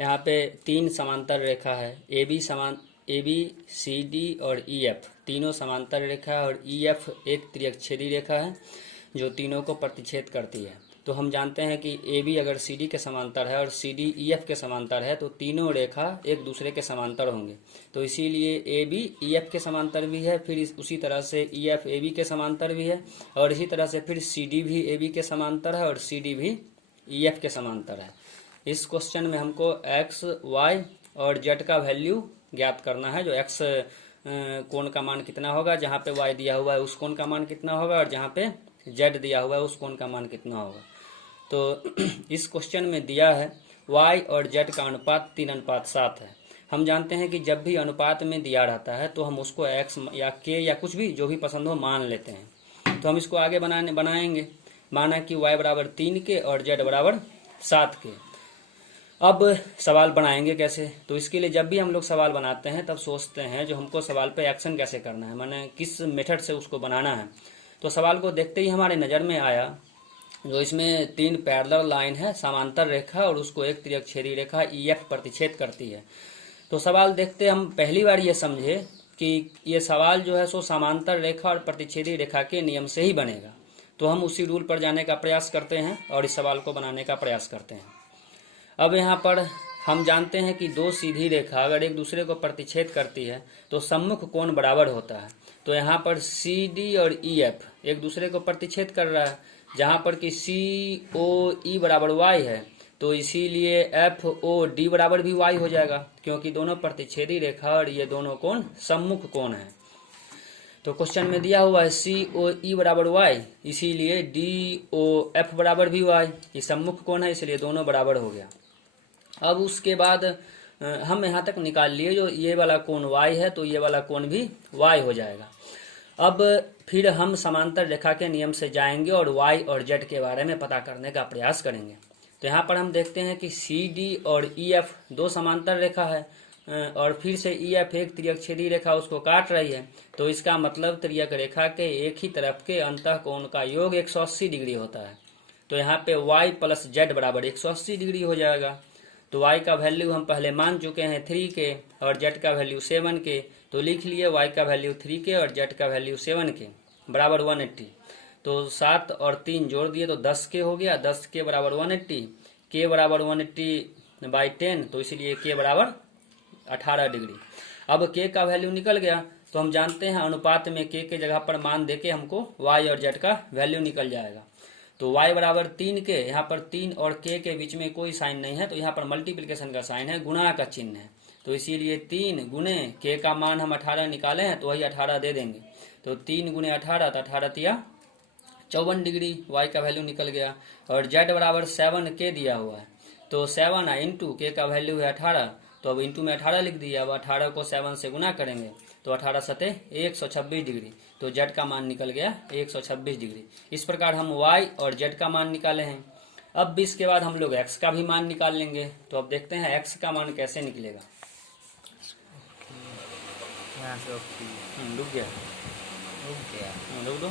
यहाँ पे 3 समांतर रेखा है, ए बी सी डी और ई एफ तीनों समांतर रेखा है, और ई एफ एक त्रिअक्षेदी रेखा है जो तीनों को प्रतिच्छेद करती है। तो हम जानते हैं कि ए बी अगर सी डी के समांतर है और सी डी ई एफ के समांतर है तो तीनों रेखा एक दूसरे के समांतर होंगे। तो इसीलिए ए बी ई एफ के समांतर भी है, फिर उसी तरह से ई एफ ए बी के समांतर भी है, और इसी तरह से फिर सी डी भी ए बी के समांतर है और सी डी भी ई एफ के समांतर है। इस क्वेश्चन में हमको एक्स वाई और जेड का वैल्यू ज्ञात करना है। जो एक्स कोण का मान कितना होगा, जहाँ पे वाई दिया हुआ है उस कोण का मान कितना होगा, और जहाँ पे जेड दिया हुआ है उस कोण का मान कितना होगा। तो इस क्वेश्चन में दिया है y और z का अनुपात 3:7 है। हम जानते हैं कि जब भी अनुपात में दिया रहता है तो हम उसको x या k या कुछ भी जो भी पसंद हो मान लेते हैं। तो हम इसको आगे बनाएंगे। माना कि y बराबर 3 के और z बराबर 7 के। अब सवाल बनाएंगे कैसे, तो इसके लिए जब भी हम लोग सवाल बनाते हैं तब सोचते हैं जो हमको सवाल पे एक्शन कैसे करना है, माने किस मेथड से उसको बनाना है। तो सवाल को देखते ही हमारे नज़र में आया जो इसमें 3 पैरेलल लाइन है, समांतर रेखा, और उसको एक त्रिअक्षेदी रेखा ई एफ प्रतिच्छेद करती है। तो सवाल देखते हम पहली बार ये समझे कि ये सवाल जो है सो समांतर रेखा और प्रतिच्छेदी रेखा के नियम से ही बनेगा। तो हम उसी रूल पर जाने का प्रयास करते हैं और इस सवाल को बनाने का प्रयास करते हैं। अब यहाँ पर हम जानते हैं कि दो सीधी रेखा अगर एक दूसरे को प्रतिच्छेद करती है तो सम्मुख कोण बराबर होता है। तो यहाँ पर सी डी और ई एफ एक दूसरे को प्रतिच्छेद कर रहा है, जहाँ पर कि सी ओ ई बराबर वाई है, तो इसीलिए एफ ओ डी बराबर भी वाई हो जाएगा, क्योंकि दोनों प्रतिच्छेदी रेखा और ये दोनों कोण सम्मुख कोण है। तो क्वेश्चन में दिया हुआ है सी ओ ई बराबर वाई, इसीलिए डी ओ एफ बराबर भी वाई। ये सम्मुख कोण है इसलिए दोनों बराबर हो गया। अब उसके बाद हम यहाँ तक निकाल लिए जो ये वाला कोण y है तो ये वाला कोण भी y हो जाएगा। अब फिर हम समांतर रेखा के नियम से जाएंगे और y और z के बारे में पता करने का प्रयास करेंगे। तो यहाँ पर हम देखते हैं कि सी डी और ई एफ दो समांतर रेखा है, और फिर से ई एफ एक त्रिअक्षेदी रेखा उसको काट रही है। तो इसका मतलब त्रियक रेखा के एक ही तरफ के अंतः कोण का योग 180 डिग्री होता है। तो यहाँ पे y प्लस जेड बराबर 180 डिग्री हो जाएगा। तो y का वैल्यू हम पहले मान चुके हैं 3 के और z का वैल्यू 7 के, तो लिख लिए y का वैल्यू 3 के और z का वैल्यू 7 के बराबर 180। तो 7 और 3 जोड़ दिए तो 10 के हो गया, 10 के बराबर 180, k बराबर 180/10, तो इसीलिए k बराबर 18 डिग्री। अब k का वैल्यू निकल गया तो हम जानते हैं अनुपात में k के जगह पर मान देके हमको y और z का वैल्यू निकल जाएगा। तो y बराबर 3 के, यहाँ पर 3 और k के बीच में कोई साइन नहीं है, तो यहाँ पर मल्टीप्लिकेशन का साइन है, गुणा का चिन्ह है। तो इसीलिए 3 गुणे k का मान हम 18 निकाले हैं तो वही 18 दे देंगे। तो 3 गुणे 18 तो 18 तिया 54 डिग्री y का वैल्यू निकल गया। और z बराबर 7 k दिया हुआ है, तो 7 इंटू k का वैल्यू है 18, तो अब इंटू में 18 लिख दिया। अब 18 को 7 से गुना करेंगे तो 18 सते 126 डिग्री, तो z का मान निकल गया 126 डिग्री। इस प्रकार हम y और z का मान निकाले हैं। अब इसके बाद हम लोग x का भी मान निकाल लेंगे। तो अब देखते हैं x का मान कैसे निकलेगा। यहाँ से रुक गया, रुक गया। रुक दो।